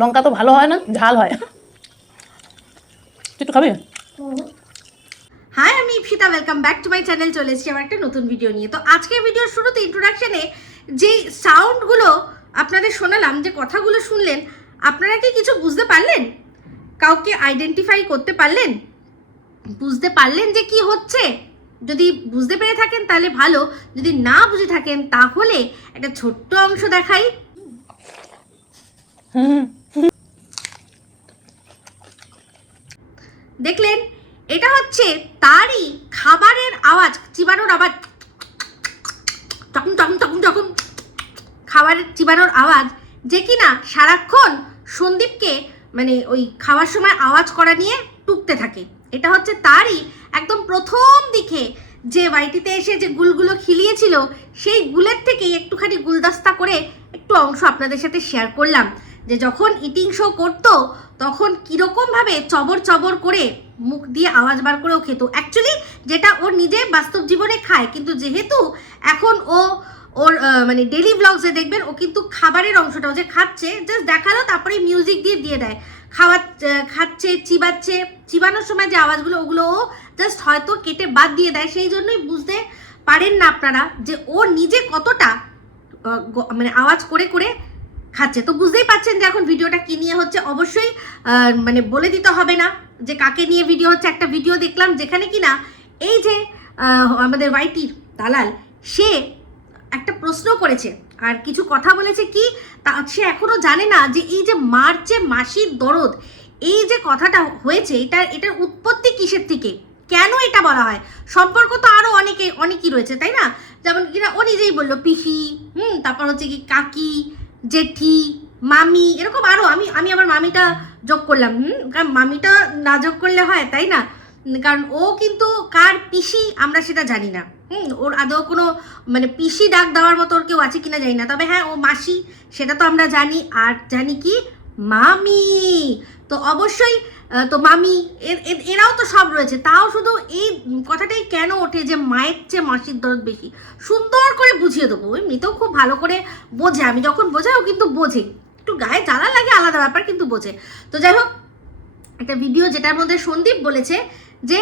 লঙ্কা তো ভালো হয় না, ঝাল হয়। তুই একটু খাবি? হাই, আমি Ipsita, welcome back to my channel. চলে এসেছি আমার একটা নতুন ভিডিও নিয়ে। তো আজকের ভিডিওর শুরুতে ইন্ট্রোডাকশনে যে সাউন্ডগুলো আপনাদের শোনালাম, যে কথাগুলো শুনলেন, আপনারা কি কিছু বুঝতে পারলেন? কাউকে আইডেন্টিফাই করতে পারলেন? বুঝতে পারলেন যে কি হচ্ছে? যদি বুঝতে পেরে থাকেন তাহলে ভালো, যদি না বুঝে থাকেন তাহলে একটা ছোট্ট অংশ দেখাই। দেখলেন, এটা হচ্ছে তারই খাবারের আওয়াজ, চিবানোর আওয়াজ, তখন তখন তখন যখন খাবারের চিবানোর আওয়াজ, যে কিনা সারাক্ষণ সন্দীপকে মানে ওই খাওয়ার সময় আওয়াজ করা নিয়ে টুকতে থাকে। এটা হচ্ছে তারই একদম প্রথম দিকে যে বাড়িটিতে এসে যে গুলগুলো খিলিয়েছিল, সেই গুলের থেকেই একটুখানি গুলদাস্তা করে একটু অংশ আপনাদের সাথে শেয়ার করলাম। যে যখন ইটিং শো করতো তখন কীরকমভাবে চবর চবর করে মুখ দিয়ে আওয়াজ বার করেও খেত। অ্যাকচুয়ালি যেটা ওর নিজে বাস্তব জীবনে খায়, কিন্তু যেহেতু এখন ওর মানে ডেলি ব্লগসে দেখবেন ও কিন্তু খাবারের অংশটাও যে খাচ্ছে জাস্ট দেখালো, তারপরে মিউজিক দিয়ে দেয়। খাচ্ছে, চিবাচ্ছে, চিবানোর সময় যে আওয়াজগুলো ওগুলো ও জাস্ট হয়তো কেটে বাদ দিয়ে দেয়। সেই জন্যই বুঝতে পারেন না আপনারা যে ও নিজে কতটা মানে আওয়াজ করে করে খাচ্ছে। তো বুঝতেই পারছেন যে এখন ভিডিওটা কি নিয়ে হচ্ছে। অবশ্যই মানে বলে দিতে হবে না যে কাকে নিয়ে ভিডিও হচ্ছে। একটা ভিডিও দেখলাম যেখানে কিনা এই যে আমাদের ওয়াইটির দালাল, সে একটা প্রশ্ন করেছে আর কিছু কথা বলেছে, কি তা সে এখনো জানে না যে এই যে মার যে মাসির দরদ, এই যে কথাটা হয়েছে, এটার উৎপত্তি কিসের থেকে, কেন এটা বলা হয়। সম্পর্ক তো আরো অনেকই রয়েছে, তাই না? যেমন কিনা ও নিজেই বললো পিসি, তারপর হচ্ছে কি কাকি, জেঠি, মামি, এরকম আরো আমি আমার মামিটা যোগ করলাম। কারণ মামিটা না যোগ করলে হয়, তাই না? কারণ ও কিন্তু কার পিসি আমরা সেটা জানি না। ওর আদৌ কোনো মানে পিসি ডাক দেওয়ার মতো ওর কেউ আছে কিনা জানি না। তবে হ্যাঁ, ও মাসি সেটা তো আমরা জানি। আর জানি কি মামি, তো অবশ্যই তো মামি এরাও তো সব রয়েছে। তাও শুধু এই কথাটাই কেন ওঠে যে মায়ের চেয়ে মাসির দরদ বেশি? সুন্দর করে বুঝিয়ে দেবো, এমনিতেও খুব ভালো করে বোঝে। আমি যখন বোঝাই ও কিন্তু বোঝে, একটু গায়ে জ্বালা লাগে আলাদা ব্যাপার, কিন্তু বোঝে। তো যাই হোক, একটা ভিডিও যেটার মধ্যে সন্দীপ বলেছে যে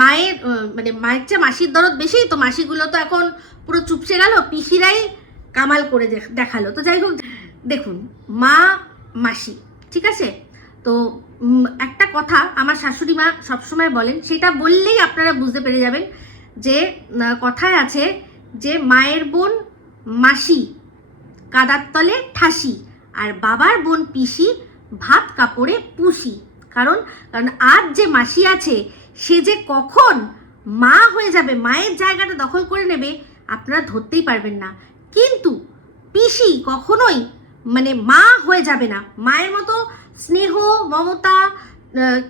মায়ের মানে মায়ের চেয়ে মাসির দরদ বেশি, তো মাসিগুলো তো এখন পুরো চুপসে গেল, পিসিরাই কামাল করে দেখালো। তো যাই হোক, দেখুন, মা মাসি ঠিক আছে। তো একটা কথা আমার শাশুড়ি মা সবসময় বলেন, সেটা বললেই আপনারা বুঝতে পেরে যাবেন যে কথায় আছে যে মায়ের বোন মাসি কাদার তলে ঠাসি, আর বাবার বোন পিসি ভাত কাপড়ে পুষি। কারণ আজ যে মাসি আছে সে যে কখন মা হয়ে যাবে, মায়ের জায়গাটা দখল করে নেবে, আপনারা ধরতেই পারবেন না। কিন্তু পিসি কখনোই মানে মা হয়ে যাবে না। মায়ের মতো স্নেহ, মমতা,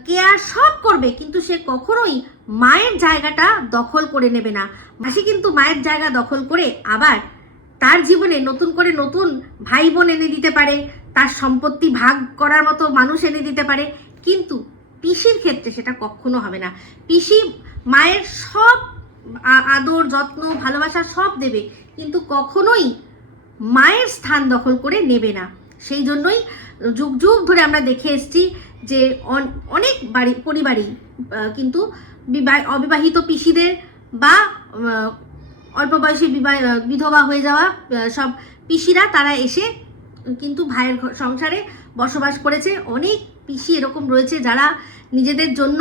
কেয়ার সব করবে, কিন্তু সে কখনোই মায়ের জায়গাটা দখল করে নেবে না। মাসি কিন্তু মায়ের জায়গা দখল করে আবার তার জীবনে নতুন করে নতুন ভাই বোন এনে দিতে পারে, তার সম্পত্তি ভাগ করার মতো মানুষ এনে দিতে পারে। কিন্তু পিসির ক্ষেত্রে সেটা কখনো হবে না। পিসি মায়ের সব আদর, যত্ন, ভালোবাসা সব দেবে, কিন্তু কখনোই মায়ের স্থান দখল করে নেবে না। সেই জন্যই যুগ যুগ ধরে আমরা দেখে এসেছি যে অনেক পরিবারই কিন্তু অবিবাহিত পিসিদের বা অল্প বয়সী বিধবা হয়ে যাওয়া সব পিসিরা, তারা এসে কিন্তু ভাইয়ের সংসারে বসবাস করেছে। অনেক পিসি এরকম রয়েছে যারা নিজেদের জন্য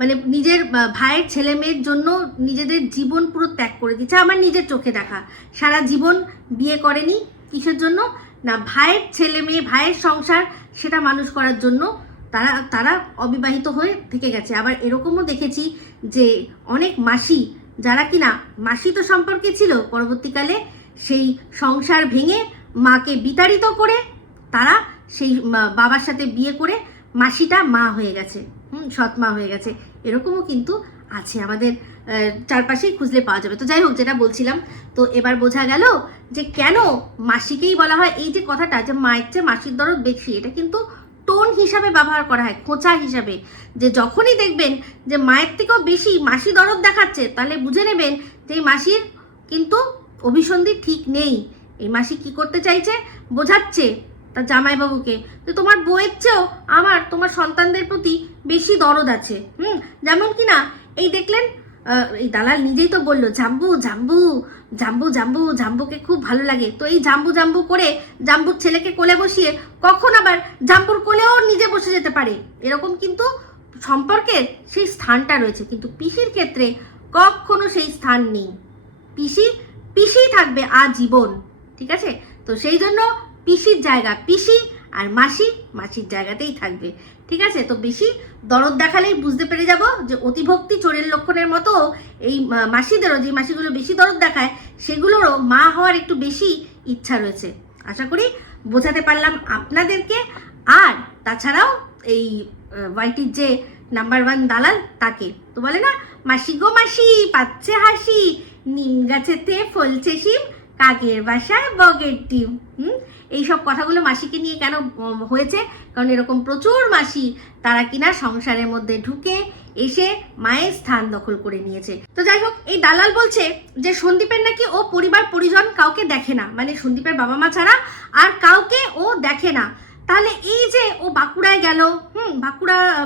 মানে নিজের ভাইয়ের ছেলে মেয়ের জন্য নিজেদের জীবন পুরো ত্যাগ করে দিচ্ছে। আমার নিজের চোখে দেখা, সারা জীবন বিয়ে করেনি, কিসের জন্য না, ভাইয়ের ছেলে মেয়ে, ভাইয়ের সংসার সেটা মানুষ করার জন্য তারা অবিবাহিত হয়ে থেকে গেছে। আবার এরকমও দেখেছি যে অনেক মাসি, যারা কিনা মাসি তো সম্পর্কে ছিল, পরবর্তীকালে সেই সংসার ভেঙে মাকে বিতাড়িত করে তারা সেই বাবার সাথে বিয়ে করে মাসিটা মা হয়ে গেছে, সৎ মা হয়ে গেছে। এরকমও কিন্তু আছে, আমাদের চারপাশেই খুঁজলে পাওয়া যাবে। তো যাই হোক, যেটা বলছিলাম, তো এবার বোঝা গেল যে কেন মাসিকেই বলা হয় এই যে কথাটা যে মায়ের চেয়ে মাসির দরদ বেশি। এটা কিন্তু টোন হিসাবে ব্যবহার করা হয়, খোঁচা হিসাবে। যে যখনই দেখবেন যে মায়ের থেকেও বেশি মাসি দরদ দেখাচ্ছে, তাহলে বুঝে নেবেন যে এই মাসির কিন্তু অভিসন্ধি ঠিক নেই। এই মাসি কি করতে চাইছে, বোঝাচ্ছে তার জামাইবাবুকে যে তোমার বউয়ের চেয়েও তোমার সন্তানদের প্রতি বেশি দরদ আছে। যেমন কি না, এই দেখলেন এই দালাল নিজেই তো বললো জাম্বু জাম্বু জাম্বু জাম্বু, জাম্বুকে খুব ভালো লাগে। তো এই জাম্বু জাম্বু করে জাম্বুর ছেলেকে কোলে বসিয়ে কখন আবার জাম্বুর কোলেও নিজে বসে যেতে পারে, এরকম কিন্তু সম্পর্কের সেই স্থানটা রয়েছে। কিন্তু পিসির ক্ষেত্রে কখনো সেই স্থান নেই, পিসি থাকবে আজীবন, ঠিক আছে? তো সেই জন্য পিসির জায়গা পিসি, আর মাসির জায়গাতেই থাকবে, ঠিক আছে? তো বেশি দরদ দেখালেই বুঝতে পেরে যাব যে অতিভক্তি চোরের লক্ষণের মতো এই মাসিদেরও, যে মাসিগুলো বেশি দরদ দেখায় সেগুলোরও মা হওয়ার একটু বেশি ইচ্ছা রয়েছে। আশা করি বোঝাতে পারলাম আপনাদেরকে। আর তাছাড়াও এই ওয়াইটির যে নাম্বার 1 দালাল, তাকে তো বলে না, মাসি গো মাসি পাচ্ছে হাসি, নিম গাছেতে ফলছে শিম, কাকের বাসায় বগের ডিম। এইসব কথাগুলো মাসিকে নিয়ে কেন হয়েছে? কারণ এরকম প্রচুর মাসি তারা কিনা সংসারের মধ্যে ঢুকে এসে মায়ের স্থান দখল করে নিয়েছে। তো যাই হোক, এই দালাল বলছে যে সন্দীপের নাকি ও পরিবার পরিজন কাউকে দেখে না, মানে সন্দীপের বাবা মা ছাড়া আর কাউকে ও দেখে না। তাহলে এই যে ও বাঁকুড়ায় গেল,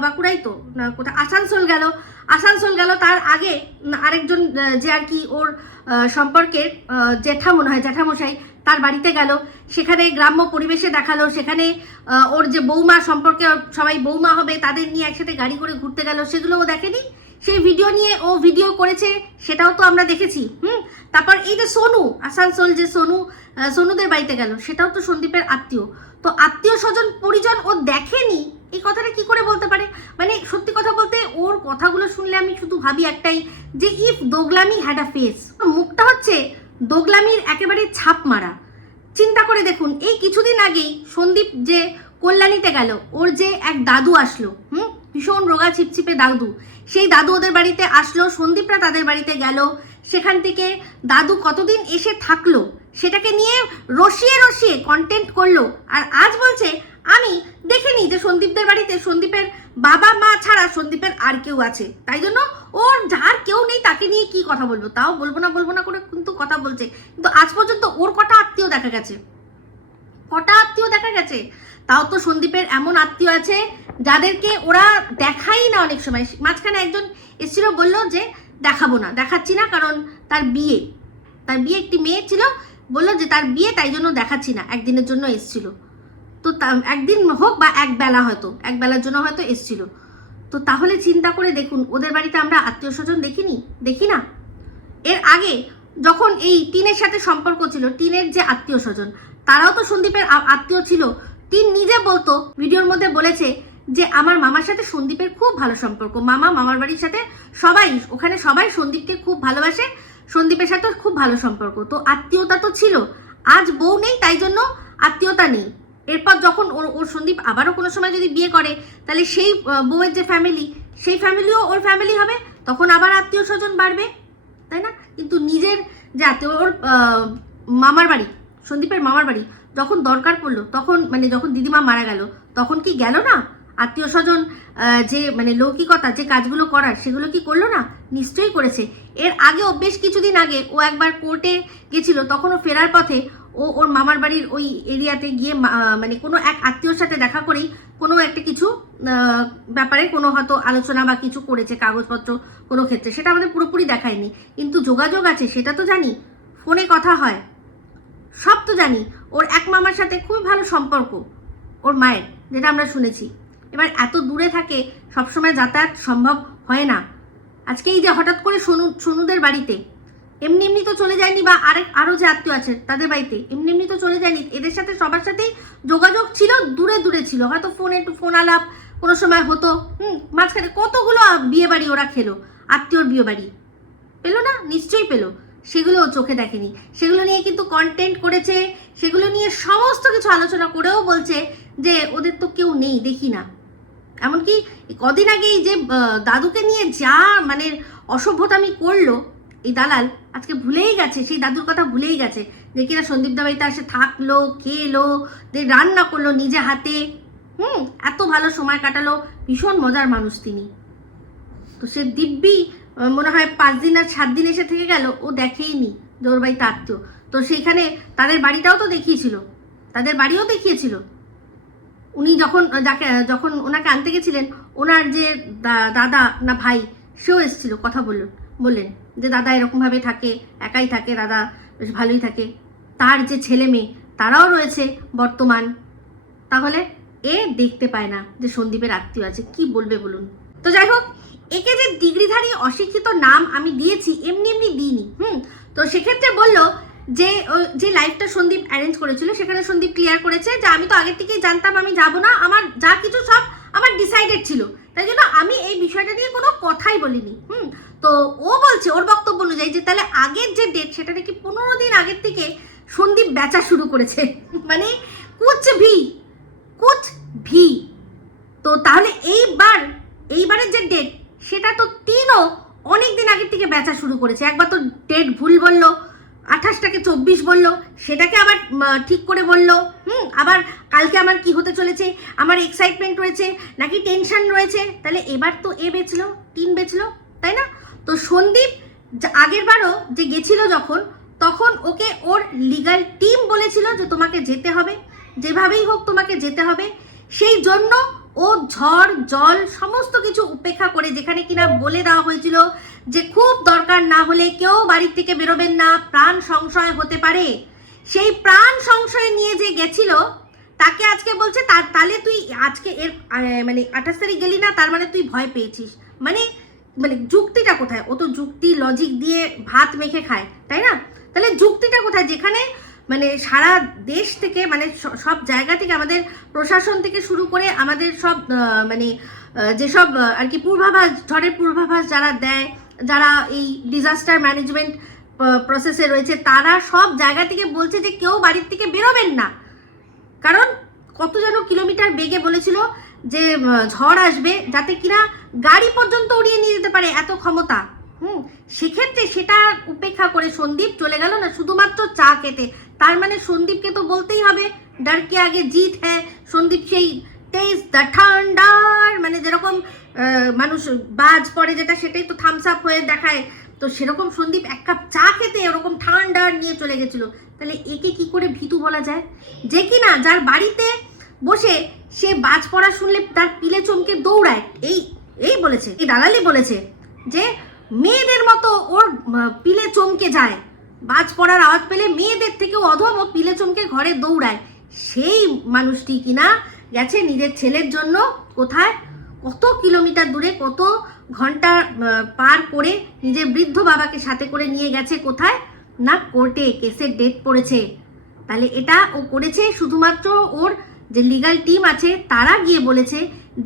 বাঁকুড়াই তো না, কোথায় আসানসোল গেল, তার আগে আরেকজন যে আর কি ওর সম্পর্কের জ্যাঠা মনে হয়, জ্যাঠামশাই, তার বাড়িতে গেল, সেখানে গ্রাম্য পরিবেশে দেখালো, সেখানে ওর যে বৌমা সম্পর্কে সবাই বৌমা হবে তাদের নিয়ে একসাথে গাড়ি করে ঘুরতে গেল, সেগুলো ও দেখেনি। সেই ভিডিও নিয়ে ও ভিডিও করেছে, সেটাও তো আমরা দেখেছি। তারপর এই যে সোনু, আসানসোল যে সোনুদের বাড়িতে গেল, সেটাও তো সন্দীপের আত্মীয়। তো আত্মীয় স্বজন পরিজন ও দেখেনি, এই কথাটা কি করে বলতে পারে? মানে সত্যি কথা বলতে ওর কথাগুলো শুনলে আমি শুধু ভাবি একটাই, যে ইফ দোগলামি হ্যাড আ ফেস। মুখটা হচ্ছে দোগলামির একেবারে ছাপ মারা। চিন্তা করে দেখুন, এই কিছুদিন আগেই সন্দীপ যে কল্যাণীতে গেল, ওর যে এক দাদু আসলো, ভীষণ রোগা ছিপছিপে দাদু, সেই দাদু ওদের বাড়িতে আসলো, সন্দীপরা তাদের বাড়িতে গেল, সেখান থেকে দাদু কতদিন এসে থাকলো সেটাকে নিয়ে রসিয়ে কন্টেন্ট করলো। আর আজ বলছে আমি দেখিনি যে সন্দীপদের বাড়িতে সন্দীপের বাবা মা ছাড়া সন্দীপের আর কেউ আছে, তাই জন্য ওর যার কেউ নেই তাকে নিয়ে কি কথা বলবো, তাও বলবো না করে কিন্তু কথা বলছে। কিন্তু আজ পর্যন্ত ওর কটা আত্মীয় দেখা গেছে, তাও তো সন্দীপের এমন আত্মীয় আছে যাদেরকে ওরা দেখাই না। অনেক সময় মাঝখানে একজন এসেছিল, বললো যে দেখাচ্ছি না কারণ তার বিয়ে একটি মেয়ে ছিল, বললো যে তার বিয়ে, তাই জন্য দেখাচ্ছি না, একদিনের জন্য এসছিল। তো একদিন হোক বা এক বেলার জন্য হয়তো এসছিল। তো তাহলে চিন্তা করে দেখুন, ওদের বাড়িতে আমরা আত্মীয় স্বজন দেখি না। এর আগে যখন এই টিনের সাথে সম্পর্ক ছিল, টিনের যে আত্মীয় স্বজন তারাও তো সন্দীপের আত্মীয় ছিল। টিন নিজে বলতো, ভিডিওর মধ্যে বলেছে যে আমার মামার সাথে সন্দীপের খুব ভালো সম্পর্ক, মামার বাড়ির সাথে ওখানে সবাই সন্দীপকে খুব ভালোবাসে, সন্দীপের সাথে খুব ভালো সম্পর্ক। তো আত্মীয়তা তো ছিল, আজ বউ নেই তাই জন্য আত্মীয়তা নেই। এরপর যখন ওর সন্দীপ আবারও কোনো সময় যদি বিয়ে করে, তাহলে সেই বউয়ের যে ফ্যামিলি, সেই ফ্যামিলিও ওর ফ্যামিলি হবে, তখন আবার আত্মীয় স্বজন বাড়বে, তাই না? কিন্তু নিজের যে আত্মীয়, ওর মামার বাড়ি, সন্দীপের মামার বাড়ি যখন দরকার পড়লো, তখন মানে যখন দিদিমা মারা গেল, তখন কি গেল না? আত্মীয় স্বজন যে মানে লৌকিকতা যে কাজগুলো করার, সেগুলো কি করলো না? নিশ্চয়ই করেছে। এর আগেও বেশ কিছুদিন আগে ও একবার কোর্টে গেছিল, তখন ও ফেরার পথে ওর মামার বাড়ির ওই এরিয়াতে গিয়ে মানে কোনো এক আত্মীয়র সাথে দেখা করেই কোনো একটা কিছু ব্যাপারে কোনো হয়তো আলোচনা বা কিছু করেছে, কাগজপত্র কোনো ক্ষেত্রে, সেটা আমাদের পুরোপুরি দেখায়নি, কিন্তু যোগাযোগ আছে সেটা তো জানি, ফোনে কথা হয়, সব তো জানি। ওর এক মামার সাথে খুবই ভালো সম্পর্ক ওর মায়ের, যেটা আমরা শুনেছি। এবার এত দূরে থাকে, সবসময় যাতায়াত সম্ভব হয় না। আজকে এই যে হঠাৎ করে সোনুদের বাড়িতে এমনি তো চলে যায়নি, বা আরও যে আত্মীয় আছে তাদের বাড়িতে এমনি তো চলে যায়নি, এদের সাথে সবার সাথেই যোগাযোগ ছিল, দূরে ছিল, হয়তো ফোন আলাপ কোনো সময় হতো। মাঝখানে কতগুলো বিয়ে বাড়ি ওরা খেলো, আত্মীয়র বিয়ে বাড়ি পেলো না? নিশ্চয়ই পেলো, সেগুলো ও চোখে দেখেনি। সেগুলো নিয়ে কিন্তু কন্টেন্ট করেছে, সেগুলো নিয়ে সমস্ত কিছু আলোচনা করেও বলছে যে ওদের তো কেউ নেই, দেখি না। এমনকি কদিন আগেই যে দাদুকে নিয়ে যা মানে অসভ্যতামি করলো এই দালাল, আজকে ভুলেই গেছে, সেই দাদুর কথা ভুলেই গেছে, যে কিনা সন্দীপ দা বাড়িতে আসে থাকলো, খেলো, রান্না করলো নিজে হাতে, এত ভালো সময় কাটালো, ভীষণ মজার মানুষ তিনি। তো সে দিব্যি মনে হয় 5 দিন আর 7 দিন এসে থেকে গেল, ও দেখেইনি যে ওর বাড়িতে আত্মীয়। তো সেইখানে তাদের বাড়িটাও তো দেখিয়েছিল, তাদের বাড়িও দেখিয়েছিল। উনি যখন ওনাকে আনতে গেছিলেন, ওনার যে দাদা না ভাই, সেও এসেছিল, কথা বললেন যে দাদা এরকমভাবে থাকে, একাই থাকে, দাদা বেশ ভালোই থাকে। তার যে ছেলে মেয়ে তারাও রয়েছে বর্তমান। তাহলে এ দেখতে পায় না যে সন্দীপের আত্মীয় আছে, কি বলবে বলুন? তো যাই হোক, একে যে ডিগ্রিধারী অশিক্ষিত নাম আমি দিয়েছি, এমনি দিইনি। তো সেক্ষেত্রে বললো যে লাইভটা সন্দীপ অ্যারেঞ্জ করেছিল, সেখানে সন্দীপ ক্লিয়ার করেছে যে আমি তো আগের থেকেই জানতাম আমি যাব না, আমার যা কিছু সব আমার ডিসাইডেড ছিল, তাই জন্য আমি এই বিষয়টা নিয়ে কোনো কথাই বলিনি। তো ও বলছে ওর বক্তব্য অনুযায়ী যে তাহলে আগের যে ডেট, সেটা নাকি 15 দিন আগের থেকে সন্দীপ বেচা শুরু করেছে, মানে কুছ ভি। তো তাহলে এইবারের যে ডেট, সেটা তো তিনও অনেক দিন আগের থেকে বেচা শুরু করেছে। একবার তো ডেট ভুল বললো, 28টাকে 24 বললো, সেটাকে আবার ঠিক করে বললো। আবার কালকে আমার কি হতে চলেছে, আমার এক্সাইটমেন্ট রয়েছে নাকি টেনশন রয়েছে, তাহলে এবার তো এ বেচলো, 3 বেচলো, তাই না? তো সন্দীপ আগের বারও যে গেছিল যখন, তখন ওকে ওর লিগাল টিম বলেছিল যে তোমাকে যেতে হবে, যেভাবেই হোক তোমাকে যেতে হবে। সেই জন্য ও ঝড় জল সমস্ত কিছু উপেক্ষা করে, যেখানে কিনা বলে দেওয়া হয়েছিল যে খুব দরকার না হলে কেউ বাড়ির থেকে বেরোবেন না, প্রাণ সংশয় হতে পারে, সেই প্রাণ সংশয় নিয়ে যে গেছিল, তাকে আজকে বলছে তাহলে তুই আজকে মানে 28 তারিখ গেলি না, তার মানে তুই ভয় পেয়েছিস। মানে যুক্তিটা কোথায়? ও তো যুক্তি লজিক দিয়ে ভাত মেখে খায়, তাই না? তাহলে যুক্তিটা কোথায়? যেখানে মানে সারা দেশ থেকে, মানে সব জায়গা থেকে, আমাদের প্রশাসন থেকে শুরু করে আমাদের সব মানে যেসব আর কি পূর্বাভাস, ঝড়ের পূর্বাভাস যারা দেয়, যারা এই ডিজাস্টার ম্যানেজমেন্ট প্রসেসে রয়েছে, তারা সব জায়গা থেকে বলছে যে কেউ বাড়ির থেকে বেরোবেন না। কারণ কত যেন কিলোমিটার বেগে বলেছিল যে ঝড় আসবে, যাতে কিনা গাড়ি পর্যন্ত উড়িয়ে নিয়ে যেতে পারে, এত ক্ষমতা। সেক্ষেত্রে সেটা উপেক্ষা করে সন্দীপ চলে গেল না শুধুমাত্র চা খেতে। তার মানে সন্দীপকে তো বলতেই হবে ডর কে আগে জিত হ্যাঁ। সন্দীপ সেই টেস্ট দ্য ঠান্ডার, মানে যেরকম মানুষ বাজ পড়ে যেটা, সেটাই তো থামস আপ হয়ে দেখায়। তো সেরকম সন্দীপ 1 কাপ চা খেতে ওরকম ঠান্ডার নিয়ে চলে গেছিল। তাহলে একে কি করে ভীতু বলা যায়? যে কিনা যার বাড়িতে বসে সে বাজ পড়া শুনলে তার পিলে চমকে দৌড়ায়। এই বলেছে, এই দালালি বলেছে যে মেয়েদের মতো ওর পিলে চমকে যায়, বাজ পড়ার আওয়াজ পেলে মেয়েদের থেকেও অধম ও পিলে চমকে ঘরে দৌড়ায়। সেই মানুষটি কিনা গেছে নিজের ছেলের জন্য কোথায়, কত কিলোমিটার দূরে, কত ঘন্টা পার করে নিজের বৃদ্ধ বাবাকে সাথে করে নিয়ে গেছে কোথায় না, কোর্টে। কেসের ডেট পড়েছে। তাহলে এটা ও করেছে শুধুমাত্র ওর যে লিগাল টিম আছে তারা গিয়ে বলেছে,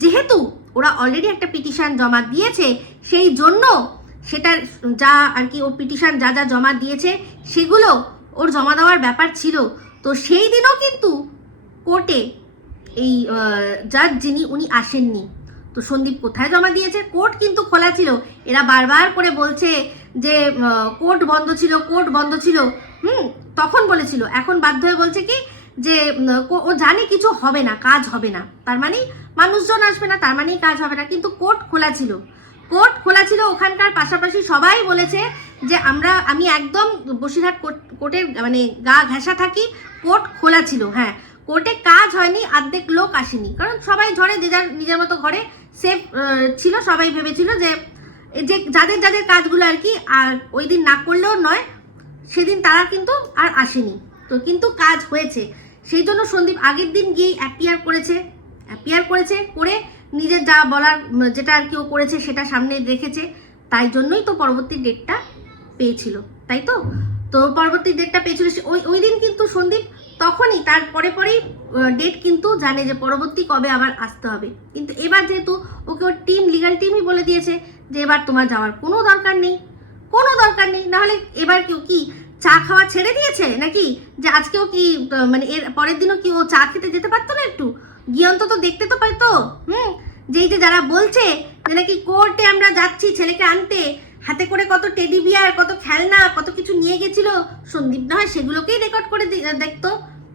যেহেতু ওরা অলরেডি একটা পিটিশন জমা দিয়েছে, সেই জন্য সেটার যা আর কি ও পিটিশন যা জমা দিয়েছে সেগুলো ওর জমা দেওয়ার ব্যাপার ছিল। তো সেই দিনও কিন্তু কোর্টে এই জাজ যিনি উনি আসেননি। তো সন্দীপ কোথায় জমা দিয়েছে? কোর্ট কিন্তু খোলা ছিল। এরা বারবার করে বলছে যে কোর্ট বন্ধ ছিল, কোর্ট বন্ধ ছিল। তখন বলেছিল, এখন বাধ্য হয়ে বলছে কি যে ও জানে কিছু হবে না, কাজ হবে না, তার মানে মানুষজন আসবে না, তার মানেই কাজ হবে না। কিন্তু কোর্ট খোলা ছিল, কোর্ট খোলা ছিল। ওখানকার পাশাপাশি সবাই বলেছে যে আমি একদম বসিরহাট কোর্টের মানে গা ঘেঁষা থাকি, কোর্ট খোলা ছিল। হ্যাঁ, কোর্টে কাজ হয়নি, অর্ধেক লোক আসেনি, কারণ সবাই ঝড়ে যে যার নিজের মতো ঘরে সেফ ছিল। সবাই ভেবেছিল যে যাদের কাজগুলো আর কি আর ওই দিন না করলেও নয়, সেদিন তারা কিন্তু আর আসেনি। তো কিন্তু কাজ হয়েছে, সেই জন্য সন্দীপ আগের দিন গিয়ে অ্যাপিয়ার করেছে করে নিজের যা বলার, যেটা আর কি ও করেছে সেটা সামনে রেখেছে। তাই জন্যই তো পরবর্তী ডেটটা পেয়েছিল, তাই তো পরবর্তী ডেটটা পেয়েছিল ওই দিন। কিন্তু সন্দীপ তখনই তার পরেই ডেট কিন্তু জানে যে পরবর্তী কবে আবার আসতে হবে। কিন্তু এবার যেহেতু ওকে ওর টিম, লিগাল টিমই বলে দিয়েছে যে এবার তোমার যাওয়ার কোনো দরকার নেই। নাহলে এবার কেউ কি চা খাওয়া ছেড়ে দিয়েছে নাকি? যে আজকেও কি মানে এর পরের দিনও কি ও চা খেতে যেতে পারতো না? একটু গিয়ে অন্তত দেখতে তো পারতো। যেই যে যারা বলছে যে নাকি কোর্টে আমরা যাচ্ছি ছেলেকে আনতে, হাতে করে কত টেডি বিয়ার, কত খেলনা, কত কিছু নিয়ে গেছিল, সন্দীপ না হয় সেগুলোকেই রেকর্ড করে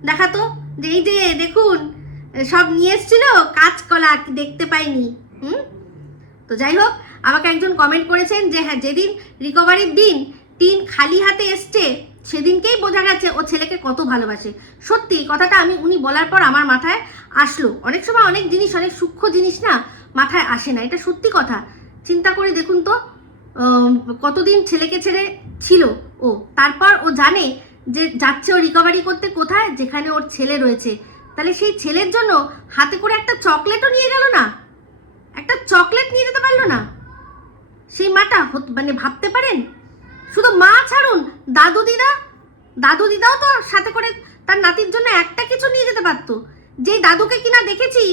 দেখাতো যে এই যে দেখুন সব নিয়ে এসেছিল, কাঁচকলা দেখতে পাইনি। তো যাই হোক, আমাকে একজন কমেন্ট করেছেন যে হ্যাঁ, যেদিন রিকভারির দিন টিন খালি হাতে এসছে সেদিনকেই বোঝা গেছে ও ছেলেকে কত ভালোবাসে। সত্যি এই কথাটা উনি বলার পর আমার মাথায় আসলো। অনেক সময় অনেক জিনিস, অনেক সূক্ষ্ম জিনিস না মাথায় আসে না, এটা সত্যি কথা। চিন্তা করে দেখুন তো, কতদিন ছেলেকে ছেড়ে ছিল ও, তারপর ও জানে যে যাচ্ছে ও রিকভারি করতে কোথায়, যেখানে ওর ছেলে রয়েছে। তাহলে সেই ছেলের জন্য হাতে করে একটা চকলেটও নিয়ে গেল না, একটা চকলেট নিয়ে যেতে পারলো না সেই মাটা। মানে ভাবতে পারেন, শুধু মা ছাড়ুন, দাদু দিদাও তো সাথে করে তার নাতির জন্য একটা কিছু নিয়ে যেতে পারতো। যেই দাদুকে কিনা দেখেছি,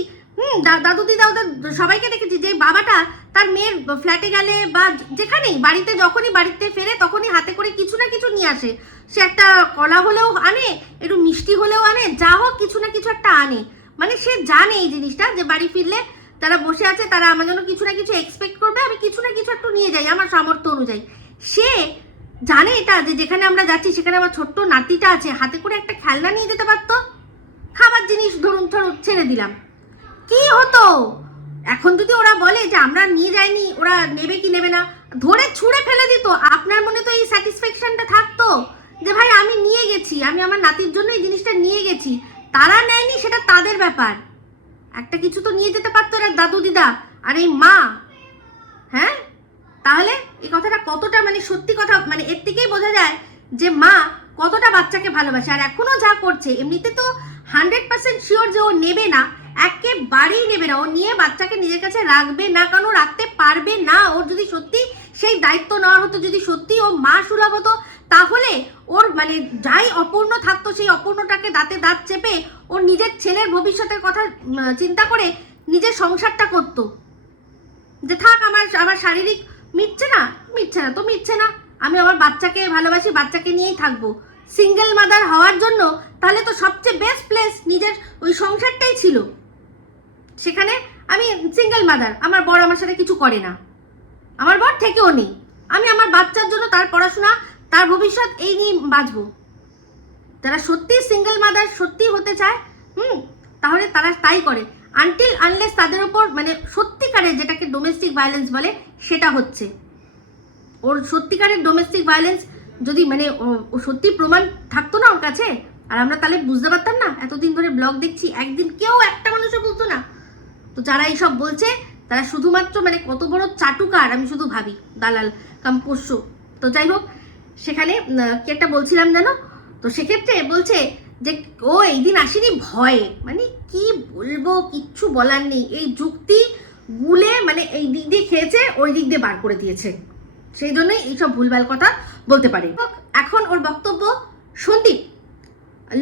দাদু দিদা ওদের সবাইকে দেখেছি, যে বাবাটা তার মেয়ের ফ্ল্যাটে গেলে বা যেখানেই বাড়িতে, যখনই বাড়িতে ফেরে তখনই হাতে করে কিছু না কিছু নিয়ে আসে। সে একটা কলা হলেও আনে, একটু মিষ্টি হলেও আনে, যা হোক কিছু না কিছু একটা আনে। মানে সে জানে এই জিনিসটা, যে বাড়ি ফিরলে তারা বসে আছে, তারা আমার জন্য কিছু না কিছু এক্সপেক্ট করবে, আমি কিছু না কিছু একটু নিয়ে যাই আমার সামর্থ্য অনুযায়ী। সে জানে এটা, যে যেখানে আমরা যাচ্ছি সেখানে আমার ছোট্ট নাতিটা আছে, হাতে করে একটা খেলনা নিয়ে যেতে পারতো। খাবার জিনিস ধরুন ছেড়ে দিলাম, কি হতো এখন যদি ওরা বলে যে আমরা নিয়ে যাইনি, ওরা নেবে কি নেবে না, ধরে ছুঁড়ে ফেলে দিত। আপনার মনে তো এই স্যাটিসফ্যাকশনটা থাকতো যে ভাই আমি নিয়ে গেছি, আমি আমার নাতির জন্য এই জিনিসটা নিয়ে গেছি, তারা নেয়নি সেটা তাদের ব্যাপার। একটা কিছু তো নিয়ে যেতে পারতো এরা দাদু দিদা আর এই মা। হ্যাঁ, তাহলে এই কথাটা কতটা মানে সত্যি কথা, মানে এর থেকেই বোঝা যায় যে মা কতটা বাচ্চাকে ভালোবাসে। আর এখনো যা করছে, এমনিতে তো 100% শিওর যে ও নেবে না, একেবারেই নেবে না। ও নিয়ে বাচ্চাকে নিজের কাছে রাখবে না, কারণ রাখতে পারবে না। ওর যদি সত্যি সেই দায়িত্ব নেওয়ার হতো, যদি সত্যি ও মা সুলভ হতো, তাহলে ওর মানে যাই অপূর্ণ থাকতো সেই অপূর্ণটাকে দাঁতে দাঁত চেপে ওর নিজের ছেলের ভবিষ্যতের কথা চিন্তা করে নিজের সংসারটা করতো। যে থাক, আমার শারীরিক মিটছে না তো মিটছে না, আমি আমার বাচ্চাকে ভালোবাসি, বাচ্চাকে নিয়েই থাকবো। সিঙ্গেল মাদার হওয়ার জন্য তাহলে তো সবচেয়ে বেস্ট প্লেস নিজের ওই সংসারটাই ছিল। সেখানে আমি সিঙ্গেল মাদার, আমার বর আমার সাথে কিছু করে না, আমার বর থেকেও নেই, আমি আমার বাচ্চার জন্য তার পড়াশোনা, তার ভবিষ্যৎ এই নিয়ে বাঁচবো। যারা সত্যি সিঙ্গেল মাদার সত্যি হতে চায়, তাহলে তারা তাই করে। আনটিল আনলেস তাদের ওপর মানে সত্যিকারের যেটাকে ডোমেস্টিক ভায়োলেন্স বলে সেটা হচ্ছে। ওর সত্যিকারের ডোমেস্টিক ভায়োলেন্স যদি মানে ও সত্যি প্রমাণ থাকতো না ওর কাছে, আর আমরা তাহলে বুঝতে পারতাম না। এতদিন ধরে ব্লগ দেখছি, একদিন কেউ একটা মানুষও বলতো না। তো যারা এইসব বলছে তারা শুধুমাত্র মানে কত বড় চাটুকার আমি শুধু ভাবি, দালাল কাম্পোষ্য। তো যাই হোক, সেখানে কি একটা বলছিলাম জানো, তো সেক্ষেত্রে বলছে যে ও এই দিন আসেনি ভয়ে, মানে কি বলবো, কিচ্ছু বলার নেই। এই যুক্তি গুলে মানে এই দিক দিয়ে খেয়েছে, ওই দিক দিয়ে বার করে দিয়েছে, সেই জন্যই এইসব ভুলভাল কথা বলতে পারে। এখন ওর বক্তব্য, সন্দীপ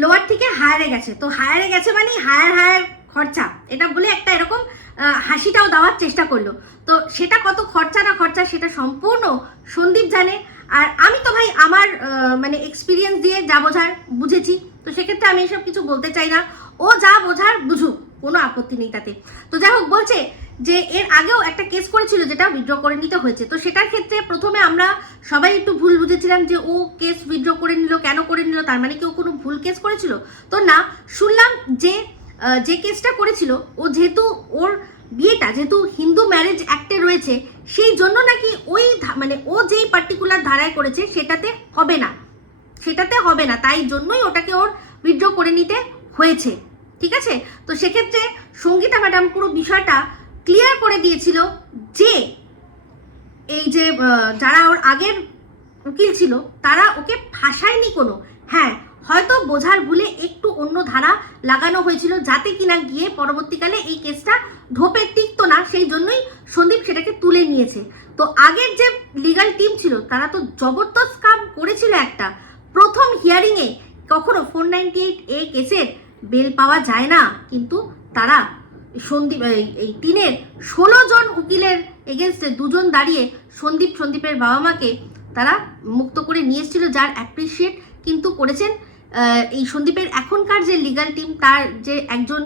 লোয়ার থেকে হায়ারে গেছে, তো হায়ারে গেছে মানে হায়ার খরচা, এটা বলে একটা এরকম হাসিটাও দেওয়ার চেষ্টা করলো। তো সেটা কত খরচা না খরচা সেটা সম্পূর্ণ সন্দীপ জানে। আর আমি তো ভাই আমার মানে এক্সপিরিয়েন্স দিয়ে যা বোঝার বুঝেছি, তো সেক্ষেত্রে আমি এসব কিছু বলতে চাই না। ও যা বোঝার বুঝুক, কোনো আপত্তি নেই তাতে। তো যাই হোক, বলছে যে এর আগেও একটা কেস করেছিল যেটা উইথড্র করে নিতে হয়েছে। তো সেটার ক্ষেত্রে প্রথমে আমরা সবাই একটু ভুল বুঝেছিলাম যে ও কেস উইথড্র করে নিল, কেন করে নিল, তার মানে কি ও কোনো ভুল কেস করেছিল? তো না, শুনলাম যে কেসটা করেছিল ও, যেহেতু ওর বিয়েটা যেহেতু হিন্দু ম্যারেজ অ্যাক্টে রয়েছে, সেই জন্য নাকি ওই মানে ও যেই পার্টিকুলার ধারায় করেছে সেটাতে হবে না, তাই জন্যই ওটাকে ওর উইথড্র করে নিতে হয়েছে। ঠিক আছে, তো সেক্ষেত্রে সঙ্গীতা ম্যাডাম পুরো বিষয়টা ক্লিয়ার করে দিয়েছিল যে এই যে যারা ওর আগের উকিল ছিল তারা ওকে ফাঁসায়নি কোনো। হ্যাঁ, হয়তো বোঝার ভুলে একটু অন্য ধারা লাগানো হয়েছিল, যাতে কিনা গিয়ে পরবর্তীকালে এই কেসটা ধোপে টিকতো না, সেই জন্যই সন্দীপ সেটাকে তুলে নিয়েছে। তো আগের যে লিগাল টিম ছিল তারা তো জবরদস্ত কাম করেছিল। একটা প্রথম হিয়ারিংয়ে কখনো 498A কেসের বেল পাওয়া যায় না, কিন্তু তারা এই 16 জন উকিলের এগেনস্টে 2 জন দাঁড়িয়ে সন্দীপের বাবা মাকে তারা মুক্ত করে নিয়ে এসেছিল, যার অ্যাপ্রিসিয়েট কিন্তু করেছেন এই সন্দীপের এখনকার যে লিগাল টিম, তার যে একজন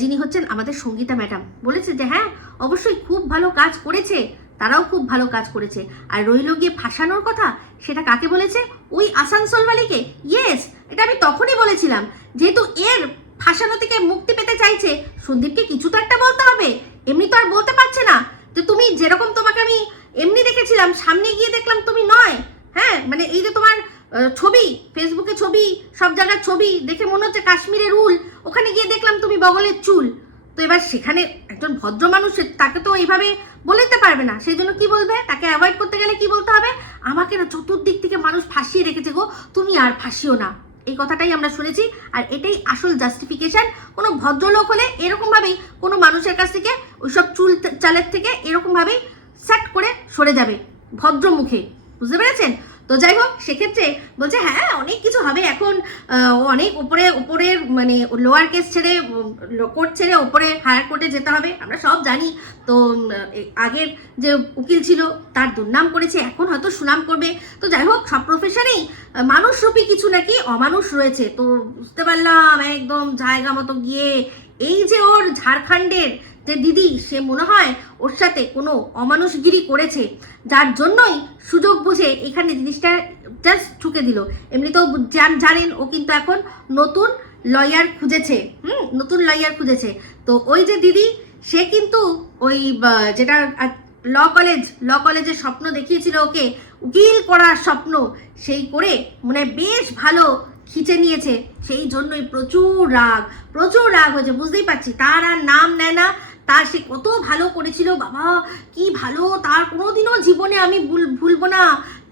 যিনি হচ্ছেন আমাদের সঙ্গীতা ম্যাডাম, বলেছে যে হ্যাঁ অবশ্যই খুব ভালো কাজ করেছে, তারাও খুব ভালো কাজ করেছে। আর রইল গিয়ে ফাঁসানোর কথা, সেটা কাকে বলেছে? ওই আসানসোলওয়ালিকে। ইয়েস, এটা আমি তখনই বলেছিলাম, যেহেতু এর ফাঁসানো থেকে মুক্তি পেতে চাইছে, সন্দীপকে কিছু তো একটা বলতে হবে, এমনি তো আর বলতে পারছে না যে তুমি যেরকম তোমাকে আমি এমনি দেখেছিলাম, সামনে গিয়ে দেখলাম তুমি নয়। হ্যাঁ, মানে এই যে তোমার ছবি, ফেসবুকে ছবি, সব জায়গার ছবি দেখে মনে হচ্ছে কাশ্মীরের উল, ওখানে গিয়ে দেখলাম তুমি বগলের চুল। তো এবার সেখানে একজন ভদ্র মানুষ তাকে তো এইভাবে বলে দিতে পারবে না, সেই জন্য কি বলবে, তাকে অ্যাভয়েড করতে গেলে কি বলতে হবে, আমাকে না চতুর্দিক থেকে মানুষ ফাঁসিয়ে রেখেছে গো, তুমি আর ফাঁসিও না, এই কথাটাই আমরা শুনেছি। আর এটাই আসল জাস্টিফিকেশন। কোনো ভদ্রলোক হলে এরকমভাবেই কোনো মানুষের কাছ থেকে ওইসব চুল চালের থেকে এরকমভাবেই সেট করে সরে যাবে ভদ্র মুখে, বুঝতে পেরেছেন? তো যাই হোক, সেক্ষেত্রে বলছে হ্যাঁ অনেক কিছু হবে এখন, অনেক ওপরের মানে লোয়ার কেস ছেড়ে কোর্ট ছেড়ে ওপরে হায়ার কোর্টে যেতে হবে, আমরা সব জানি। তো আগের যে উকিল ছিল তার দুর্নাম করেছে, এখন হয়তো সুনাম করবে। তো যাই হোক, সব প্রফেশনেই মানুষরূপী কিছু নাকি অমানুষ রয়েছে। তো বুঝতে পারলাম একদম জায়গা মতো গিয়ে, এই যে ওর ঝাড়খণ্ডের যে দিদি, সে মনে হয় ওর সাথে কোনো অমানুষগিরি করেছে, যার জন্যই সুযোগ বুঝে এখানে জিনিসটা জাস্ট ঠুকে দিল। এমনিতেও জানেন ও কিন্তু এখন নতুন লয়ার খুঁজেছে, নতুন লয়ার খুঁজেছে। তো ওই যে দিদি, সে কিন্তু ওই যেটা ল কলেজের স্বপ্ন দেখিয়েছিল ওকে, উকিল করার স্বপ্ন, সেই করে মানে বেশ ভালো খিচে নিয়েছে। সেই জন্যই প্রচুর রাগ হয়েছে, বুঝতেই পারছি। তার আর নাম নেয় না, তার সে কত ভালো করেছিল, বাবা কি ভালো, তার কোনোদিনও জীবনে আমি ভুলবো না,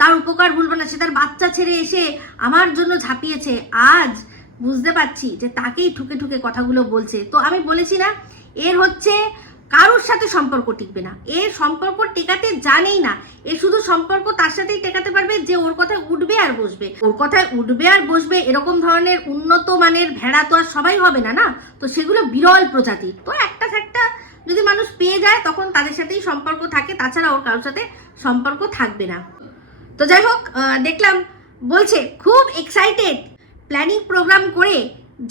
তার উপকার ভুলবো না। সে তার বাচ্চা ছেড়ে এসে আমার জন্য ঝাঁপিয়েছে, আজ বুঝতে পারছি যে তাকেই ঠুকে ঠুকে কথাগুলো বলছে। তো আমি বলেছি না, এর হচ্ছে কারোর সাথে সম্পর্ক টিকবে না, এর সম্পর্ক টেকাতে জানেই না। এ শুধু সম্পর্ক তার সাথেই টেকাতে পারবে যে ওর কথায় উঠবে আর বসবে, ওর কথায় উঠবে আর বসবে। এরকম ধরনের উন্নত মানের ভেড়া তো আর সবাই হবে না, না? তো সেগুলো বিরল প্রজাতির। তো একটা যদি মানুষ পেয়ে যায় তখন তাদের সাথেই সম্পর্ক থাকে, তাছাড়া ওর কারোর সাথে সম্পর্ক থাকবে না। তো যাই হোক, দেখলাম বলছে খুব এক্সাইটেড, প্ল্যানিং প্রোগ্রাম করে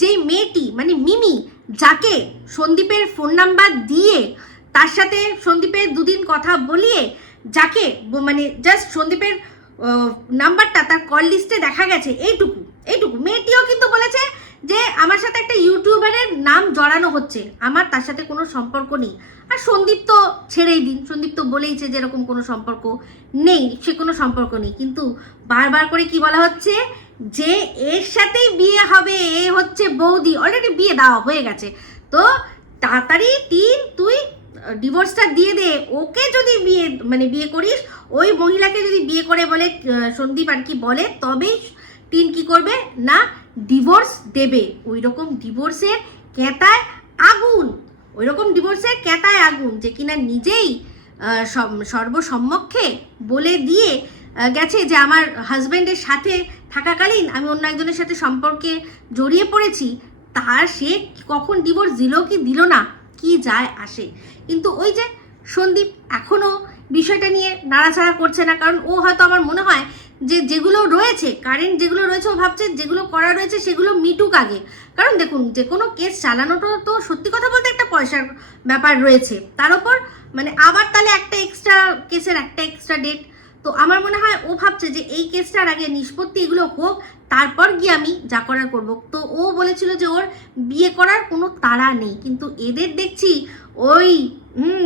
যেই মেয়েটি মানে মিমি, যাকে সন্দীপের ফোন নাম্বার দিয়ে তার সাথে সন্দীপের দুদিন কথা বলিয়ে, যাকে মানে জাস্ট সন্দীপের নাম্বারটা তার কল লিস্টে দেখা গেছে, এইটুকু মেয়েটিও কিন্তু বলেছে যে আমার সাথে একটা ইউটিউবারের নাম জড়ানো হচ্ছে, আমার তার সাথে কোনো সম্পর্ক নেই। আর সন্দীপ তো ছেড়েই দিন, সন্দীপ তো বলেইছে যে এরকম কোনো সম্পর্ক নেই, সে কোনো সম্পর্ক নেই। কিন্তু বারবার করে কি বলা হচ্ছে যে এর সাথেই বিয়ে হবে, এ হচ্ছে বৌদি, অলরেডি বিয়ে দেওয়া হয়ে গেছে। তো তাড়াতাড়ি তুই ডিভোর্সটা দিয়ে দে, ওকে যদি বিয়ে করিস, ওই মহিলাকে যদি বিয়ে করে বলে সন্দীপ আর কি বলে, তবেই টিন কি করবে না ডিভোর্স দেবে। ওই রকম ডিভোর্সের ক্যাঁতায় আগুন, যে কিনা নিজেই সর্বসম্মুখে বলে দিয়ে গেছে যে আমার হাজব্যান্ডের সাথে থাকাকালীন আমি অন্য একজনের সাথে সম্পর্কে জড়িয়ে পড়েছি, তার সে কখন ডিভোর্স দিল কি দিল না, কি যায় আসে। কিন্তু ওই যে সন্দীপ এখনও বিষয়টা নিয়ে নাড়াচাড়া করছে না, কারণ ও হয়তো আমার মনে হয় যে যেগুলো রয়েছে কারেন্ট, যেগুলো রয়েছে ও ভাবছে যেগুলো করা রয়েছে সেগুলো মিটুক আগে। কারণ দেখুন, যে কোনো কেস চালানোটা তো সত্যি কথা বলতে একটা পয়সার ব্যাপার রয়েছে, তার উপর মানে আবার তাহলে একটা এক্সট্রা কেসের একটা এক্সট্রা ডেট। তো আমার মনে হয় ও ভাবছে যে এই কেসটার আগে নিষ্পত্তি এগুলো হোক, তারপর গিয়ে আমি যা করার করবো। তো ও বলেছিল যে ওর বিয়ে করার কোনো তাড়া নেই, কিন্তু এদের দেখছি ওই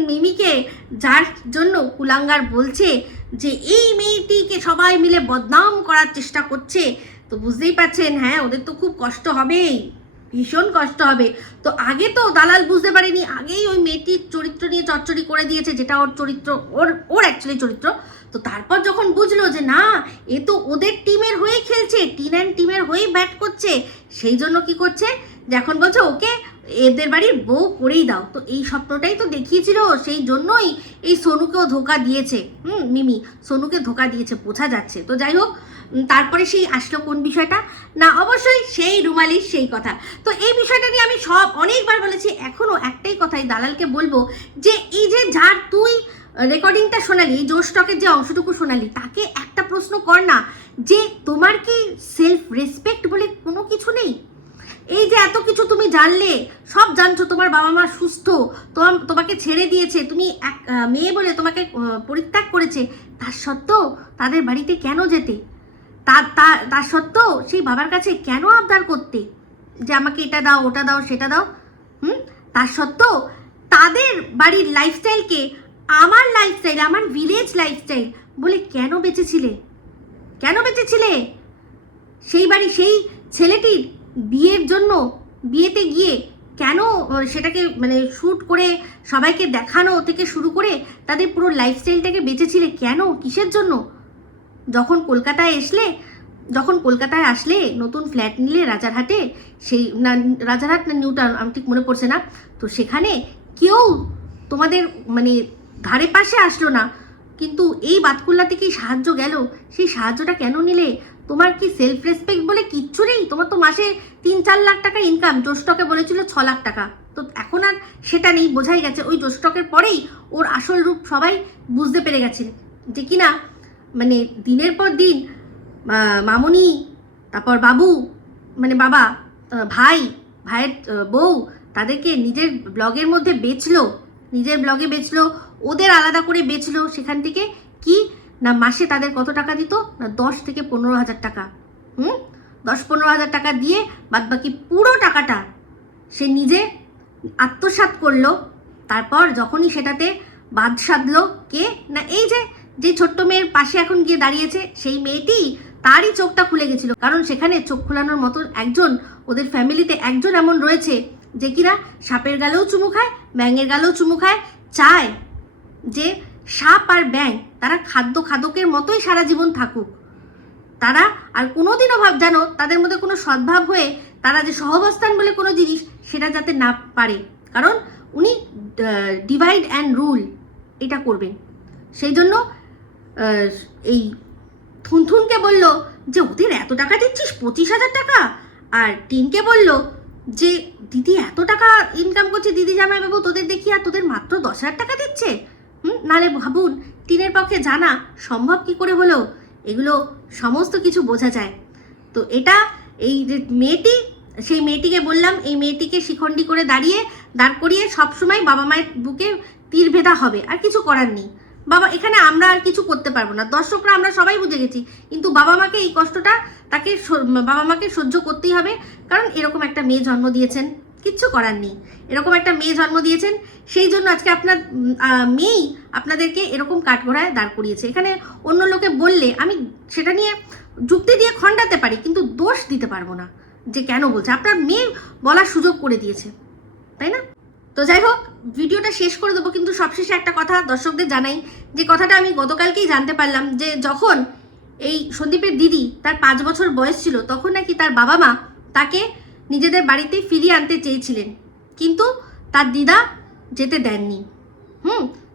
মিমিকে, যার জন্য কুলাঙ্গার বলছে যে এই মেয়েটিকে সবাই মিলে বদনাম করার চেষ্টা করছে। তো বুঝতেই পারছেন, হ্যাঁ ওদের তো খুব কষ্ট হবেই, ভীষণ কষ্ট হবে। তো আগে তো দালাল বুঝতে পারেনি, আগেই ওই মেয়েটির চরিত্র নিয়ে চচ্চড়ি করে দিয়েছে, যেটা ওর চরিত্র, ওর অ্যাকচুয়ালি চরিত্র। তো তারপর যখন বুঝলো যে না, এ তো ওদের টিমের হয়েই খেলছে, টিমের হয়েই ব্যাট করছে, সেই জন্য কি করছে, যখন বলছে ওকে এদের বাড়ির বউ করেই দাও। তো এই স্বপ্নটাই তো দেখিয়েছিল, সেই জন্যই এই সোনুকেও ধোকা দিয়েছে, মিমি সোনুকে ধোকা দিয়েছে, বোঝা যাচ্ছে। তো যাই হোক, তারপরে সেই আসলো কোন বিষয়টা না, অবশ্যই সেই রুমালির সেই কথা। তো এই বিষয়টা নিয়ে আমি অনেকবার বলেছি, এখনও একটাই কথাই দালালকে বলবো যে এই যে যার তুই রেকর্ডিংটা শোনালি, জোস্টকের যে অংশটুকু শোনালি, তাকে একটা প্রশ্ন কর না যে তোমার কি সেলফ রেসপেক্ট বলে কোনো কিছু নেই? এই যে এত কিছু তুমি জানলে, সব জানছো, তোমার বাবা মা সুস্থ, তোমাকে ছেড়ে দিয়েছে, তুমি এক মেয়ে বলে তোমাকে পরিত্যাগ করেছে, তার সত্ত্বেও তাদের বাড়িতে কেন যেতে? তার সত্ত্বেও সেই বাবার কাছে কেন আবদার করতে যে আমাকে এটা দাও, ওটা দাও, সেটা দাও? তার সত্ত্বেও তাদের বাড়ির লাইফস্টাইলকে আমার লাইফস্টাইল, আমার ভিলেজ লাইফস্টাইল বলে কেন বেঁচেছিলে? সেই বাড়ি সেই ছেলেটির বিয়ের জন্য বিয়েতে গিয়ে কেন সেটাকে মানে শ্যুট করে সবাইকে দেখানো থেকে শুরু করে তাদের পুরো লাইফস্টাইলটাকে বেঁচেছিলে কেন, কিসের জন্য? যখন কলকাতায় আসলে নতুন ফ্ল্যাট নিলে রাজারহাটে, সেই না রাজারহাট না নিউটাউন আমি ঠিক মনে পড়ছে না, তো সেখানে কেউ তোমাদের মানে ধারে পাশে আসলো না, কিন্তু এই বাতকুল্লা থেকেই সাহায্য গেল, সেই সাহায্যটা কেন নিলে? তোমার কি সেলফ রেসপেক্ট বলে কিচ্ছু নেই? তোমার তো মাসে 3-4 লাখ টাকা ইনকাম, জোস্টকে বলেছিল 6 লাখ টাকা, তো এখন আর সেটা নেই, বোঝাই গেছে। ওই জোস্টকের পরেই ওর আসল রূপ সবাই বুঝতে পেরে গেছেন, যে কিনা মানে দিনের পর দিন মামনি, তারপর বাবু মানে বাবা, ভাইয়ের বউ তাদেরকে নিজের ব্লগের মধ্যে বেচলো, নিজের ব্লগে বেচলো, ওদের আলাদা করে বেচলো। সেখান থেকে কি না মাসে তাদের কত টাকা দিত না 10 থেকে 15 হাজার টাকা। 10-15 হাজার টাকা দিয়ে বাদবাকি পুরো টাকাটা সে নিজে আত্মসাৎ করলো। তারপর যখনই সেটাতে বাদ সাধলো কে না এই যে ছোট্ট মেয়ের পাশে এখন গিয়ে দাঁড়িয়েছে, সেই মেয়েটি, তারই চোখটা খুলে গেছিল। কারণ সেখানে চোখ খোলানোর মতো একজন ওদের ফ্যামিলিতে একজন এমন রয়েছে যে কিনা সাপের গালেও চুমু খায়, ব্যাঙের গালেও চুমু খায়, চায় যে সাপ আর ব্যাঙ তারা খাদকের মতোই সারা জীবন থাকুক, তারা আর কোনোদিনও জানো তাদের মধ্যে কোনো সদ্ভাব হয়ে তারা যে সহাবস্থান বলে কোনো জিনিস সেটা যাতে না পারে। কারণ উনি ডিভাইড অ্যান্ড রুল এটা করবেন। সেই জন্য এই থুনথুনকে বলল যে ওদের এত টাকা দিচ্ছিস 25,000 টাকা, আর টিনকে বলল যে দিদি এত টাকা ইনকাম করছে, দিদি জামাইবাবু তোদের দেখি আর তোদের মাত্র 10,000 টাকা দিচ্ছে। নালে ভাবুন টিনের পক্ষে জানা সম্ভব কি করে হলো? এগুলো সমস্ত কিছু বোঝা যায়। তো এটা এই যে মেয়েটি, সেই মেয়েটিকে বললাম, এই মেয়েটিকে শিখণ্ডী করে দাঁড় করিয়ে সবসময় বাবা মায়ের বুকে তীর ভেদা হবে, আর কিছু করার নেই। বাবা এখানে আমরা আর কিছু করতে পারবো না, দর্শকরা আমরা সবাই বুঝে গেছি, কিন্তু বাবা মাকে এই কষ্টটা বাবা মাকে সহ্য করতেই হবে। কারণ এরকম একটা মেয়ে জন্ম দিয়েছেন, কিচ্ছু করার নেই, এরকম একটা মেয়ে জন্ম দিয়েছেন, সেই জন্য আজকে আপনার মেয়েই আপনাদেরকে এরকম কাঠগড়ায় দাঁড় করিয়েছে। এখানে অন্য লোকে বললে আমি সেটা নিয়ে যুক্তি দিয়ে খণ্ডাতে পারি, কিন্তু দোষ দিতে পারবো না যে কেন বলছে। আপনার মেয়ে বলার সুযোগ করে দিয়েছে, তাই না? তো যাই হোক, ভিডিওটা শেষ করে দেবো, কিন্তু সবশেষে একটা কথা দর্শকদের জানাই, যে কথাটা আমি গতকালকেই জানতে পারলাম, যে যখন এই সন্দীপের দিদি তার 5 বছর বয়স ছিল, তখন নাকি তার বাবা মা তাকে নিজেদের বাড়িতে ফিরিয়ে আনতে চেয়েছিলেন, কিন্তু তার দিদা যেতে দেননি।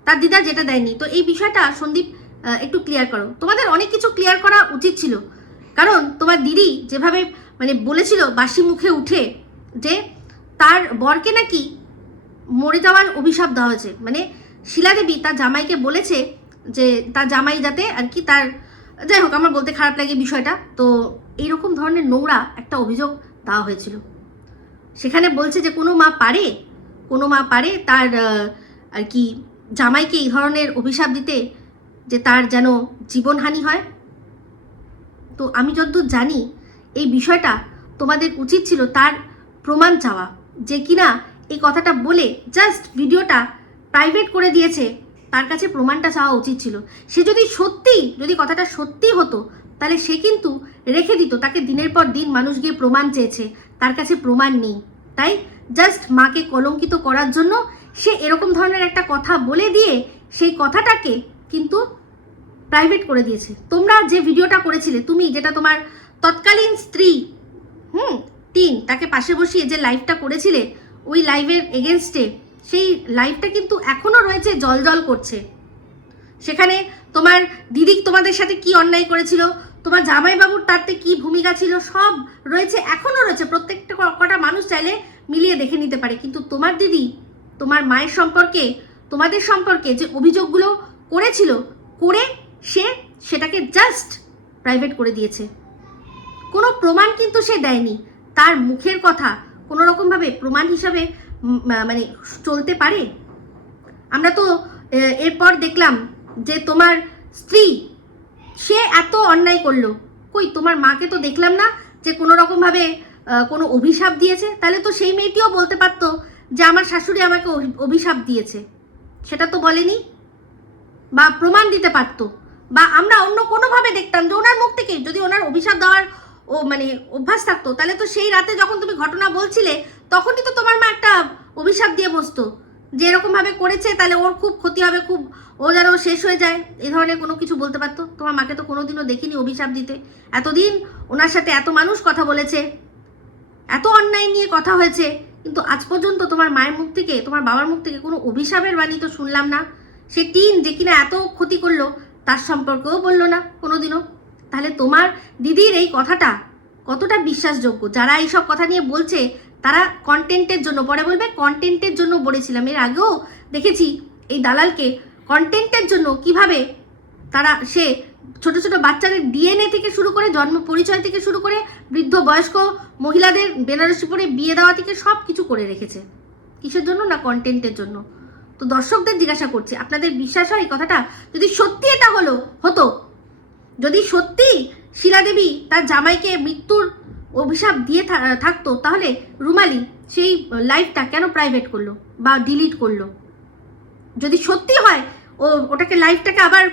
তার দিদা যেতে দেয়নি। তো এই বিষয়টা সন্দীপ একটু ক্লিয়ার করো, তোমাদের অনেক কিছু ক্লিয়ার করা উচিত ছিল। কারণ তোমার দিদি যেভাবে মানে বলেছিল বাসি মুখে উঠে যে তার বরকে নাকি মরে যাওয়ার অভিশাপ দেওয়া হয়েছে, মানে শিলাদেবী তার জামাইকে বলেছে যে তার জামাই যাতে আর কি তার, যাই হোক আমার বলতে খারাপ লাগে বিষয়টা, তো এইরকম ধরনের নোংরা একটা অভিযোগ দেওয়া হয়েছিল। সেখানে বলছে যে কোনো মা পারে তার আর কি জামাইকে এই ধরনের অভিশাপ দিতে, যে তার যেন জীবনহানি হয়। তো আমি যতদূর জানি এই বিষয়টা তোমাদের উচিত ছিল তার প্রমাণ চাওয়া, যে কিনা এই কথাটা বলে জাস্ট ভিডিওটা প্রাইভেট করে দিয়েছে, তার কাছে প্রমাণটা চাওয়া উচিত ছিল। সে যদি কথাটা সত্যি হতো, তাহলে সে কিন্তু রেখে দিত। তাকে দিনের পর দিন মানুষ গিয়ে প্রমাণ চেয়েছে, তার কাছে প্রমাণ নেই, তাই জাস্ট মাকে কলঙ্কিত করার জন্য সে এরকম ধরনের একটা কথা বলে দিয়ে সেই কথাটাকে কিন্তু প্রাইভেট করে দিয়েছে। তোমরা যে ভিডিওটা করেছিলে, তুমি যেটা তোমার তৎকালীন স্ত্রী টিন তাকে পাশে বসিয়ে যে লাইভটা করেছিলে, ওই লাইভের এগেনস্টে সেই লাইভটা কিন্তু এখনো রয়েছে, জল করছে। সেখানে তোমার দিদি তোমাদের সাথে কি অন্যায় করেছিল, তোমার জামাইবাবুর তাতে কি ভূমিকা ছিল, সব রয়েছে, এখনো রয়েছে। প্রত্যেকটা কটা মানুষ চাইলে মিলিয়ে দেখে নিতে পারে। কিন্তু তোমার দিদি তোমার মায়ের সম্পর্কে, তোমাদের সম্পর্কে যে অভিযোগগুলো করে সে সেটাকে জাস্ট প্রাইভেট করে দিয়েছে। কোনো প্রমাণ কিন্তু সে দেয়নি। তার মুখের কথা কোনো রকমভাবে প্রমাণ হিসাবে মানে চলতে পারে? আমরা তো এরপর দেখলাম যে তোমার স্ত্রী সে এত অন্যায় করলো, কই তোমার মাকে তো দেখলাম না যে কোনো রকমভাবে কোনো অভিশাপ দিয়েছে। তাহলে তো সেই মেয়েটিও বলতে পারতো যে আমার শাশুড়ি আমাকে অভিশাপ দিয়েছে, সেটা তো বলেনি, বা প্রমাণ দিতে পারতো, বা আমরা অন্য কোনোভাবে দেখতাম যে ওনার মুখ থেকে যদি ওনার অভিশাপ দেওয়ার ও মানে অভ্যাস থাকতো, তাহলে তো সেই রাতে যখন তুমি ঘটনা বলছিলে তখনই তো তোমার মা একটা অভিশাপ দিয়ে বসতো যে এরকমভাবে করেছে, তাহলে ওর খুব ক্ষতি হবে, খুব ও যেন শেষ হয়ে যায়, এই ধরনের কোনো কিছু বলতে পারতো। তোমার মাকে তো কোনোদিনও দেখিনি অভিশাপ দিতে। এতদিন ওনার সাথে এত মানুষ কথা বলেছে, এত অন্যায় নিয়ে কথা হয়েছে, কিন্তু আজ পর্যন্ত তোমার মায়ের মুখ থেকে, তোমার বাবার মুখ থেকে কোনো অভিশাপের বাণী তো শুনলাম না। সে টিন যে কিনা এত ক্ষতি করলো তার সম্পর্কেও বললো না কোনোদিনও। তাহলে তোমার দিদির এই কথাটা কতটা বিশ্বাসযোগ্য? যারা এইসব কথা নিয়ে বলছে তারা কন্টেন্টের জন্য, পরে বলবে কন্টেন্টের জন্য বলেছিলাম। এর আগেও দেখেছি এই দালালকে কন্টেন্টের জন্য কিভাবে সে ছোট ছোট বাচ্চাদের ডিএনএ থেকে শুরু করে, জন্ম পরিচয় থেকে শুরু করে, বৃদ্ধ বয়স্ক মহিলাদের বেনারসি পরে বিয়ে দেওয়া থেকে সব কিছু করে রেখেছে। কিসের জন্য? না কন্টেন্টের জন্য। তো দর্শকদের জিজ্ঞাসা করছি, আপনাদের বিশ্বাস হয় এই কথাটা? যদি সত্যি এটা হতো, যদি সত্যি শিলা দেবী তার জামাইকে মৃত্যুর অভিশাপ দিয়ে থাকতো, তাহলে রুমালি সেই লাইভটা কেন প্রাইভেট করলো বা ডিলিট করলো? যদি সত্যি হয় ওটাকে লাইভটাকে আবার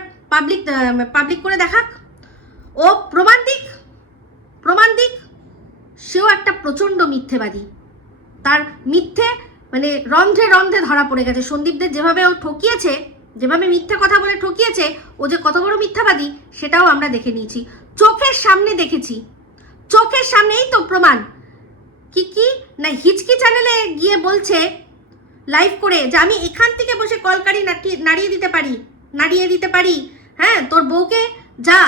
পাবলিক করে দেখাক, ও প্রমাণ দিক। সেও একটা প্রচণ্ড মিথ্যেবাদী। তার মিথ্যে মানে রন্ধ্রে রন্ধ্রে ধরা পড়ে গেছে। সন্দীপদের যেভাবে ও ঠকিয়েছে, যেভাবে মিথ্যে কথা বলে ঠকিয়েছে, ও যে কত বড় মিথ্যাবাদী সেটাও আমরা দেখে নিয়েছি, চোখের সামনে দেখেছি, চোখের সামনেই তো প্রমাণ। কি না হিচকি চ্যানেলে গিয়ে বলছে লাইভ করে যে আমি এখান থেকে বসে কলকারি নাড়িয়ে দিতে পারি, হ্যাঁ তোর বউকে যা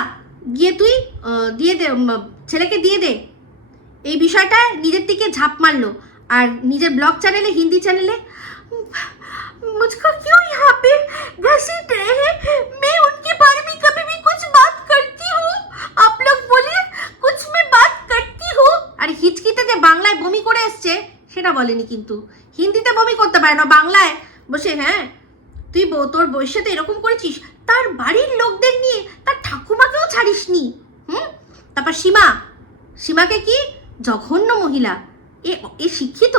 গিয়ে তুই দিয়ে দে, ছেলেকে দিয়ে দে। এই বিষয়টা নিজের দিকে ঝাঁপ মারলো। আর নিজের ব্লগ চ্যানেলে, হিন্দি চ্যানেলে, मुझको क्यों यहाँ पे घसीट रहे हैं, मैं उनके बारे में कभी भी कुछ बात करती हूँ, आप लोग बोलिए कुछ मैं बात करती हूँ। আরে হিচকিতে যে বাংলায় বমি করে এসছে সেটা বলেনি, কিন্তু হিন্দিতে বমি করতে পারে না, বাংলায় বসে হ্যাঁ তুই তোর বউয়ের সাথে এরকম করেছিস, তার বাড়ির লোকদের নিয়ে, তার ঠাকুমাকেও ছাড়িসনি। তারপর সীমাকে কি জঘন্য মহিলা, এ শিক্ষিত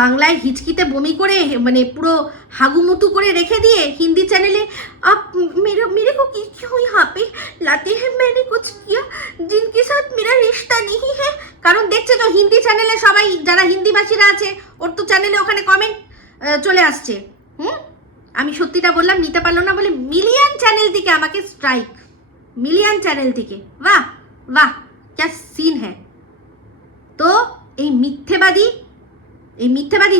বাংলায় হিচকিতে বমি করে মানে পুরো হাগুমুতু করে রেখে দিয়ে হিন্দি চ্যানেলে আপ मेरे को क्यों यहाँ पे लाते हैं, मैंने कुछ किया जिनके साथ मेरा रिश्ता नहीं है। কারণ দেখছে তো হিন্দি চ্যানেলে সবাই যারা হিন্দি ভাষীরা আছে, ওর তো চ্যানেলে ওখানে কমেন্ট চলে আসছে। আমি সত্যিটা বললাম, নিতে পারলো না বলে মিলিয়ন চ্যানেল থেকে আমাকে স্ট্রাইক, মিলিয়ন চ্যানেল থেকে। বাহ বাহ ক্যা সিন হ্যাঁ। তো এই মিথ্যেবাদী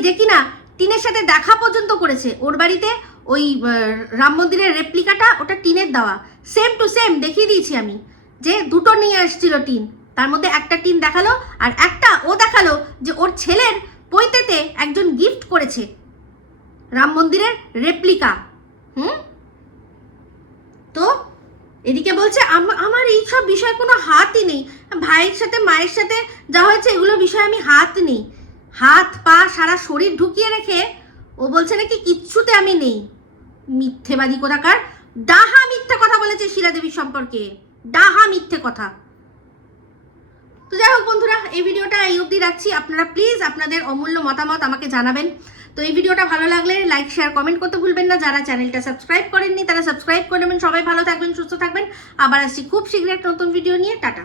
যে কিনা টিনের সাথে দেখা পর্যন্ত করেছে, ওর বাড়িতে ওই রাম মন্দিরের রেপ্লিকাটা ওটা টিনের দেওয়া, সেম টু সেম দেখিয়ে দিয়েছি আমি, যে দুটো নিয়ে আসছিল টিন, তার মধ্যে একটা টিন দেখালো আর একটা ও দেখালো যে ওর ছেলের পৈতেতে একজন গিফট করেছে রাম মন্দিরের রেপ্লিকা। তো এদিকে বলছে আমার এইসব বিষয়ে কোনো হাতই নেই, ভাইয়ের সাথে মায়ের সাথে যা হয়েছে এগুলো বিষয়ে আমি হাত নেই, হাত পা সারা শরীর ঢুকিয়ে রেখে ও বলছে নাকি কিচ্ছুতে আমি নেই। মিথ্যেবাদী কোথাকার, ডাহা মিথ্যে কথা বলেছে শিলা দেবীর সম্পর্কে, ডাহা মিথ্যে কথা। তো যাই হোক বন্ধুরা, এই ভিডিওটা এই অবধি রাখছি। আপনারা প্লিজ আপনাদের অমূল্য মতামত আমাকে জানাবেন। তো এই ভিডিওটা ভালো লাগলে লাইক শেয়ার কমেন্ট করতে ভুলবেন না। যারা চ্যানেলটা সাবস্ক্রাইব করেননি তারা সাবস্ক্রাইব করে নেবেন। সবাই ভালো থাকবেন, সুস্থ থাকবেন। আবার আসছি খুব শীঘ্রই একটা নতুন ভিডিও নিয়ে। টাটা।